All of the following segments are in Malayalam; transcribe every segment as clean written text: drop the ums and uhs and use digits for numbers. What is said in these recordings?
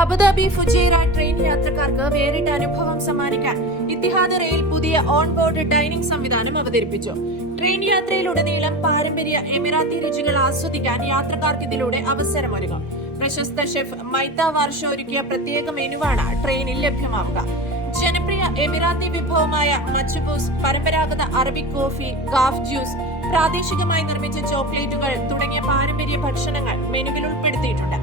അബുദാബി ഫുജൈറ ട്രെയിൻ യാത്രക്കാർക്ക് വേറിട്ട അനുഭവം സമ്മാനിക്കാൻ ഇത്തിഹാദ് റെയിൽ പുതിയ ഓൺ ബോർഡ് ഡൈനിംഗ് സംവിധാനം അവതരിപ്പിച്ചു. ട്രെയിൻ യാത്രയിലുടനീളം പാരമ്പര്യ എമിറാത്തി രുചികൾ ആസ്വദിക്കാൻ യാത്രക്കാർക്ക് ഇതിലൂടെ അവസരമൊരുങ്ങും. പ്രശസ്ത ഷെഫ് മൈത്ത വാർഷ ഒരുക്കിയ പ്രത്യേക മെനുവാണ് ട്രെയിനിൽ ലഭ്യമാവുക. ജനപ്രിയ എമിറാത്തി വിഭവമായ മച്ചുബൂസ്, പരമ്പരാഗത അറബിക് കോഫി, ഗാഫ് ജ്യൂസ്, പ്രാദേശികമായി നിർമ്മിച്ച ചോക്ലേറ്റുകൾ തുടങ്ങിയ പാരമ്പര്യ ഭക്ഷണങ്ങൾ മെനുവിൽ ഉൾപ്പെടുത്തിയിട്ടുണ്ട്.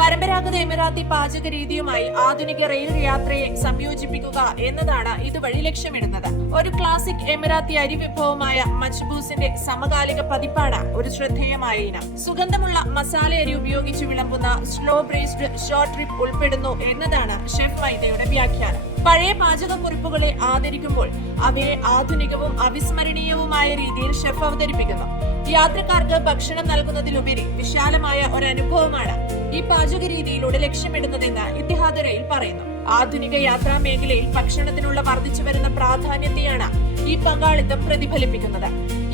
പരമ്പരാഗത എമിറാത്തി പാചക രീതിയുമായി ആധുനിക റെയിൽ യാത്രയെ സംയോജിപ്പിക്കുക എന്നതാണ് ഇതുവഴി ലക്ഷ്യമിടുന്നത്. ഒരു ക്ലാസിക് എമിറാത്തി അരി വിഭവമായ മജ്ബൂസിന്റെ സമകാലിക പതിപ്പാണ് ഒരു ശ്രദ്ധേയമായ ഇനം. സുഗന്ധമുള്ള മസാല അരി ഉപയോഗിച്ച് വിളമ്പുന്ന സ്ലോ ബ്രേസ്ഡ് ഷോർട്ട് റിബ് ഉൾപ്പെടുന്നു എന്നതാണ് ഷെഫ് മൈദയുടെ വ്യാഖ്യാനം. പഴയ പാചകക്കുറിപ്പുകളെ ആദരിക്കുമ്പോൾ അവയെ ആധുനികവും അവിസ്മരണീയവുമായ രീതിയിൽ ഷെഫ് അവതരിപ്പിക്കുന്നു. യാത്രക്കാർക്ക് ഭക്ഷണം നൽകുന്നതിലുപരി വിശാലമായ ഒരു അനുഭവമാണ് ഈ പാചക രീതിയിലൂടെ ലക്ഷ്യമിടുന്നതെന്ന് ഇത്തിഹാദ് റെയിൽ പറയുന്നു. ആധുനിക യാത്രാ മേഖലയിൽ ഭക്ഷണത്തിനുള്ള വർദ്ധിച്ചു വരുന്ന പ്രാധാന്യത്തെയാണ് ഈ പങ്കാളിത്തം പ്രതിഫലിപ്പിക്കുന്നത്.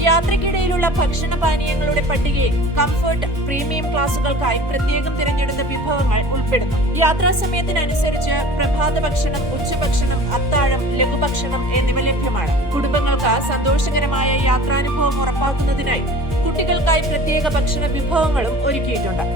യാത്രയ്ക്കിടയിലുള്ള ഭക്ഷണ പാനീയങ്ങളുടെ പട്ടികയിൽ കംഫർട്ട്, പ്രീമിയം ക്ലാസുകൾക്കായി പ്രത്യേകം തിരഞ്ഞെടുത്ത വിഭവങ്ങൾ ഉൾപ്പെടുന്നു. യാത്രാ സമയത്തിനനുസരിച്ച് പ്രഭാത ഭക്ഷണം, ഉച്ചഭക്ഷണം, അത്താഴം, ലഘുഭക്ഷണം എന്നിവ ലഭ്യമാണ്. കുടുംബങ്ങൾക്ക് സന്തോഷകരമായ യാത്രാനുഭവം ഉറപ്പാക്കുന്നതിനായി കുട്ടികൾക്കായി പ്രത്യേക ഭക്ഷണ വിഭവങ്ങളും ഒരുക്കിയിട്ടുണ്ട്.